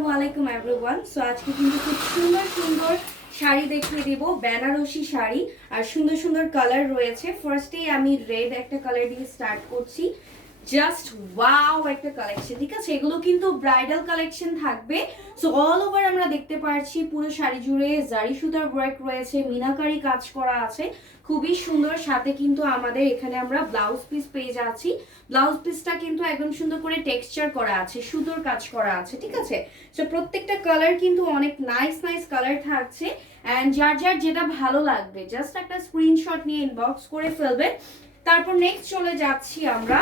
আসসালামু আলাইকুম everyone. So আজকে কিন্তু খুব সুন্দর সুন্দর শাড়ি দেখিয়ে দিব, বেনারসি শাড়ি আর সুন্দর সুন্দর কালার রয়েছে। ফার্স্টেই আমি রেড একটা কালার দিয়ে স্টার্ট করছি। জাস্ট ওয়াও একটা কালেকশন, ঠিক আছে? এগুলো কিন্তু ব্রাইডাল কালেকশন থাকবে। সো অল ওভার আমরা দেখতে পাচ্ছি পুরো শাড়ি জুড়ে জারি সুতার ওয়ার্ক রয়েছে, মিনাকারি কাজ করা আছে, খুবই সুন্দর। সাথে কিন্তু আমাদের এখানে আমরা ব্লাউজ পিস পেয়ে যাচ্ছি। ব্লাউজ পিসটা কিন্তু একদম সুন্দর করে টেক্সচার করা আছে, সুতোর কাজ করা আছে, ঠিক আছে? সো প্রত্যেকটা কালার কিন্তু অনেক নাইস নাইস কালার থাকছে। অ্যান্ড যার যার যেটা ভালো লাগবে জাস্ট একটা স্ক্রিনশট নিয়ে ইনবক্স করে ফেলবে। তারপর নেক্সট চলে যাচ্ছি আমরা,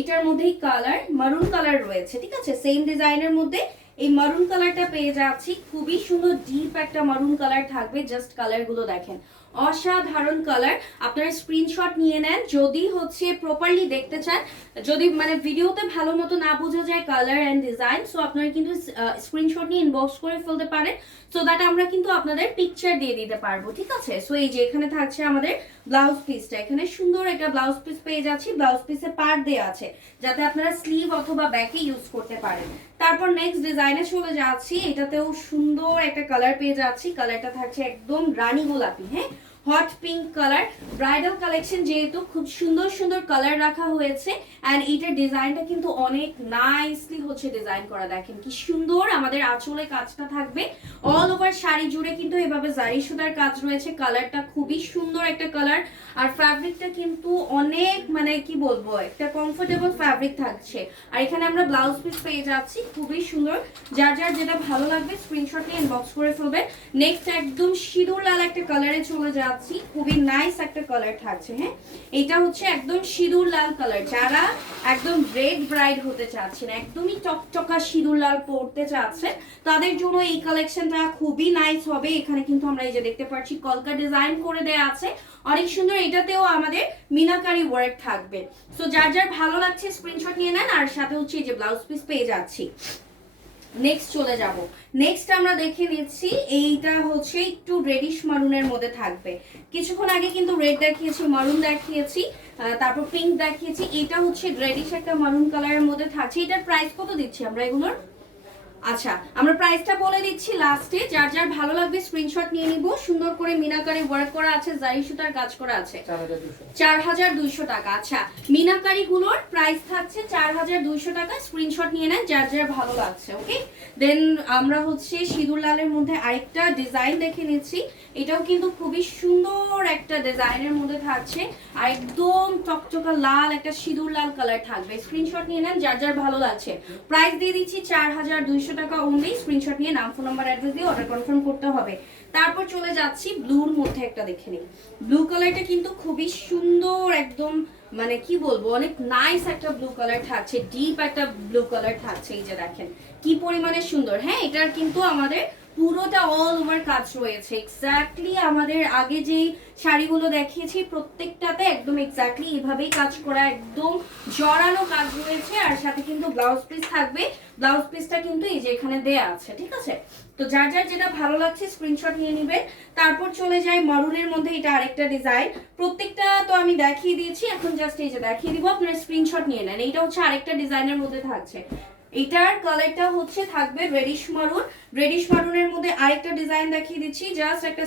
এটার মধ্যেই কালার মারুন কালার রয়েছে, ঠিক আছে? সেম ডিজাইনের মধ্যে এই মারুন কালারটা পেয়ে যাচ্ছি, খুবই সুন্দর ডিপ একটা মারুন কালার থাকবে। জাস্ট কালারগুলো দেখেন, অসাধারণ কালার। আপনারা স্ক্রিনশট নিয়ে নেন যদি হচ্ছে প্রপারলি দেখতে চান, যদি মানে ভিডিওতে ভালো মতো না বোঝা যায় কালার অ্যান্ড ডিজাইন, সো আপনারা কিন্তু স্ক্রিনশট নিয়ে ইনবক্স করে ফেলতে পারেন, সো দ্যাট আমরা কিন্তু আপনাদের পিকচার দিয়ে দিতে পারবো, ঠিক আছে? সো এই যে এখানে থাকছে আমাদের ব্লাউজ পিসটা, এখানে সুন্দর একটা ব্লাউজ পিস পেয়ে যাচ্ছি। ব্লাউজ পিসে পার্ট দেওয়া আছে যাতে আপনারা স্লিভ অথবা ব্যাকে ইউজ করতে পারেন। তারপর নেক্সট ডিজাইনে চলে যাচ্ছি, এটাতেও সুন্দর একটা কালার পেয়ে যাচ্ছি। কালারটা থাকছে একদম রানী গোলাপি, হ্যাঁ, hot pink colour. Bridal collection যেহেতু খুব সুন্দর সুন্দর কালার রাখা হয়েছে। অ্যান্ড এইটার ডিজাইনটা কিন্তু অনেক নাইসলি হচ্ছে ডিজাইন করা, দেখেন কি সুন্দর। আমাদের আঁচলে কাজটা থাকবে, অল ওভার শাড়ি জুড়ে কিন্তু এভাবে জারি সুতার কাজ রয়েছে। কালারটা খুবই সুন্দর একটা কালার। আর ফ্যাব্রিকটা কিন্তু অনেক মানে কি বলবো, একটা কমফোর্টেবল ফ্যাব্রিক থাকছে। আর এখানে আমরা ব্লাউজ পিস পেয়ে যাচ্ছি, খুবই সুন্দর। যার যার যেটা ভালো লাগবে স্ক্রিনশট নিয়ে ইনবক্স করে ফেলবে। নেক্সট একদম সিঁদুর লাল একটা কালারে চলে যাচ্ছি, খুবই নাইস একটা কালার থাকছে। হ্যাঁ, এটা হচ্ছে একদম সিঁদুর লাল কালার। যারা একদম রেড ব্রাইড হতে চাচ্ছেন, একদমই টকটকা সিঁদুর লাল পরতে চাচ্ছেন, তাদের জন্য এই কালেকশনটা খুবই নাইস হবে। এখানে কিন্তু আমরা এই যে দেখতে পাচ্ছি কলকা ডিজাইন করে দেয়া আছে, অনেক সুন্দর। এটাতেও আমাদের মিনাকারি ওয়ার্ক থাকবে। সো যার যার ভালো লাগছে স্ক্রিনশট নিয়ে নেন। আর সাথে হচ্ছে এই যে ব্লাউজ পিস পেয়ে যাচ্ছি। নেক্সট চলে যাব, নেক্সট আমরা দেখে নিচ্ছি, এইটা হচ্ছে একটু রেডিশ মারুনের মধ্যে থাকবে। কিছুক্ষণ আগে কিন্তু রেড দেখিয়েছি, মারুন দেখিয়েছি, তারপর পিঙ্ক দেখিয়েছি। এটা হচ্ছে রেডিশ একটা মারুন কালারের মধ্যে থাকছে। এটার প্রাইস কত দিচ্ছি আমরা এগুলোর? আচ্ছা, আমরা প্রাইসটা বলে দিচ্ছি লাস্টে। যার যার ভালো লাগবে স্ক্রিনশট নিয়ে নিব। সুন্দর করে মিনাকারি ওয়ার্ক করা আছে, জারি সুতার কাজ করা আছে। 4200 টাকা। আচ্ছা, মিনাকারি গুলোর প্রাইস থাকছে 4200 টাকা। স্ক্রিনশট নিয়ে নেন যার যার ভালো লাগছে। ওকে, দেন আমরা হচ্ছে সিঁদুর লালের মধ্যে আরেকটা ডিজাইন দেখে নিচ্ছি। এটাও কিন্তু খুবই সুন্দর একটা ডিজাইনের মধ্যে থাকছে, আর একদম চকচকা লাল একটা সিঁদুর লাল কালার থাকবে। স্ক্রিনশট নিয়ে নেন যার যার ভালো লাগছে। প্রাইস দিয়ে দিচ্ছি 4200 টাকা অনলি। স্ক্রিনশট নিয়ে নাম, ফোন নাম্বার, অ্যাড্রেস দিয়ে অর্ডার কনফার্ম করতে হবে। তারপর চলে যাচ্ছি ব্লুর মধ্যে একটা দেখে নিই। ব্লু কালারটা কিন্তু খুবই সুন্দর, একদম মানে কি বলবো, অনেক নাইস একটা ব্লু কালার থাকছে, ডিপ একটা ব্লু কালার থাকছে। এই যে দেখেন কি পরিমাণে সুন্দর। হ্যাঁ, এটার কিন্তু আমাদের পুরোটা অল ওভার কাজ রয়েছে। এক্স্যাক্টলি আমাদের আগে যেই শাড়িগুলো দেখিয়েছি প্রত্যেকটাতে একদম এক্স্যাক্টলি এভাবেই কাজ করা, একদম জড়ানো কাজ রয়েছে। আর সাথে কিন্তু ব্লাউজ পিস থাকবে। ব্লাউজ পিসটা কিন্তু এই যে এখানে দেয়া আছে, ঠিক আছে? তো যার যার যেটা ভালো লাগছে স্ক্রিনশট নিয়ে নিবে। তারপর চলে যাই মরুনের মধ্যে, এটা আরেকটা ডিজাইন। প্রত্যেকটা তো আমি দেখিয়ে দিয়েছি, এখন জাস্ট এই যে দেখিয়ে দিব, আপনারা স্ক্রিনশট নিয়ে নেন। এইটা হচ্ছে আরেকটা ডিজাইনের মধ্যে থাকছে। এটার কালারটা হচ্ছে থাকবে রেডিশ মারুন। রেডিশ মারুনের মধ্যে আরেকটা ডিজাইন দেখিয়ে দিচ্ছি, জাস্ট একটা